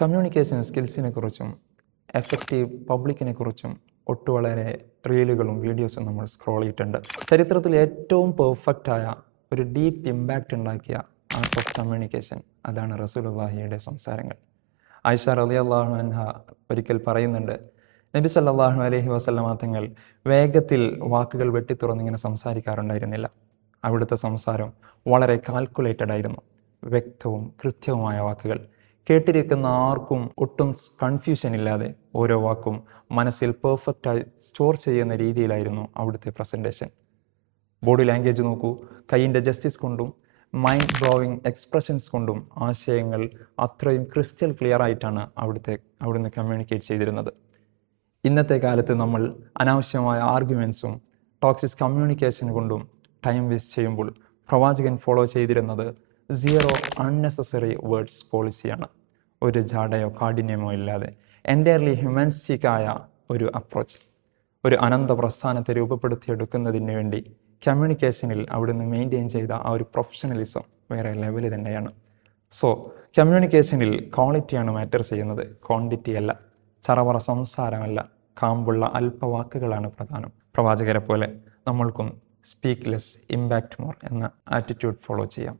Communication സ്കിൽസിനെ കുറിച്ചും effective പബ്ലിക്കിനെ കുറിച്ചും വളരെ റീലുകളും വീഡിയോസും നമ്മൾ സ്ക്രോൾ ചെയ്തിട്ടുണ്ട്. ചരിത്രത്തിൽ ഏറ്റവും പെർഫെക്റ്റായ ഒരു ഡീപ്പ് ഇമ്പാക്റ്റ് ഉണ്ടാക്കിയ ആർട്ട് ഓഫ് കമ്മ്യൂണിക്കേഷൻ, അതാണ് റസൂലുള്ളാഹിയുടെ സംസാരങ്ങൾ. ആയിഷ റളിയല്ലാഹു അൻഹ ഒരിക്കൽ പറയുന്നുണ്ട്, നബി സല്ലല്ലാഹു അലൈഹി വസല്ലമ തങ്ങൾ വേഗത്തിൽ വാക്കുകൾ വെട്ടിത്തുറന്നിങ്ങനെ സംസാരിക്കാറുണ്ടായിരുന്നില്ല. അവിടുത്തെ സംസാരം വളരെ കാൽക്കുലേറ്റഡ് ആയിരുന്നു. വ്യക്തവും കൃത്യവുമായ വാക്കുകൾ. കേട്ടിരിക്കുന്ന ആർക്കും ഒട്ടും കൺഫ്യൂഷൻ ഇല്ലാതെ ഓരോ വാക്കും മനസ്സിൽ പെർഫെക്റ്റായി സ്റ്റോർ ചെയ്യുന്ന രീതിയിലായിരുന്നു അവിടുത്തെ പ്രസൻറ്റേഷൻ. ബോഡി ലാംഗ്വേജ് നോക്കൂ, കൈയിൻ്റെ ജസ്റ്റിസ് കൊണ്ടും മൈൻഡ് ബ്ലോവിങ് എക്സ്പ്രഷൻസ് കൊണ്ടും ആശയങ്ങൾ അത്രയും ക്രിസ്റ്റൽ ക്ലിയർ ആയിട്ടാണ് അവിടുന്ന് കമ്മ്യൂണിക്കേറ്റ് ചെയ്തിരുന്നത്. ഇന്നത്തെ കാലത്ത് നമ്മൾ അനാവശ്യമായ ആർഗ്യുമെൻസും ടോക്സിക് കമ്മ്യൂണിക്കേഷൻ കൊണ്ടും ടൈം വേസ്റ്റ് ചെയ്യുമ്പോൾ പ്രവാചകൻ ഫോളോ ചെയ്തിരുന്നത് 0 അൺനെസസറി വേർഡ്സ് പോളിസിയാണ്. ഒരു ജാടയോ കാഠിന്യമോ ഇല്ലാതെ എൻ്റയർലി ഹ്യൂമനിസ്റ്റിക്കായ ഒരു അപ്രോച്ച്, ഒരു അനന്ത പ്രസ്ഥാനത്തെ രൂപപ്പെടുത്തിയെടുക്കുന്നതിന് വേണ്ടി കമ്മ്യൂണിക്കേഷനിൽ അവിടുന്ന് മെയിൻറ്റെയിൻ ചെയ്ത ആ ഒരു പ്രൊഫഷണലിസം വേറെ ലെവൽ തന്നെയാണ്. സോ കമ്മ്യൂണിക്കേഷനിൽ ക്വാളിറ്റിയാണ് മാറ്റർ ചെയ്യുന്നത്, ക്വാണ്ടിറ്റി അല്ല. ചറവറ സംസാരമല്ല, കാമ്പുള്ള അല്പവാക്കുകളാണ് പ്രധാനം. പ്രവാചകരെ പോലെ നമ്മൾക്കും സ്പീക്ക് ലെസ് ഇമ്പാക്റ്റ് മോർ എന്ന ആറ്റിറ്റ്യൂഡ് ഫോളോ ചെയ്യാം.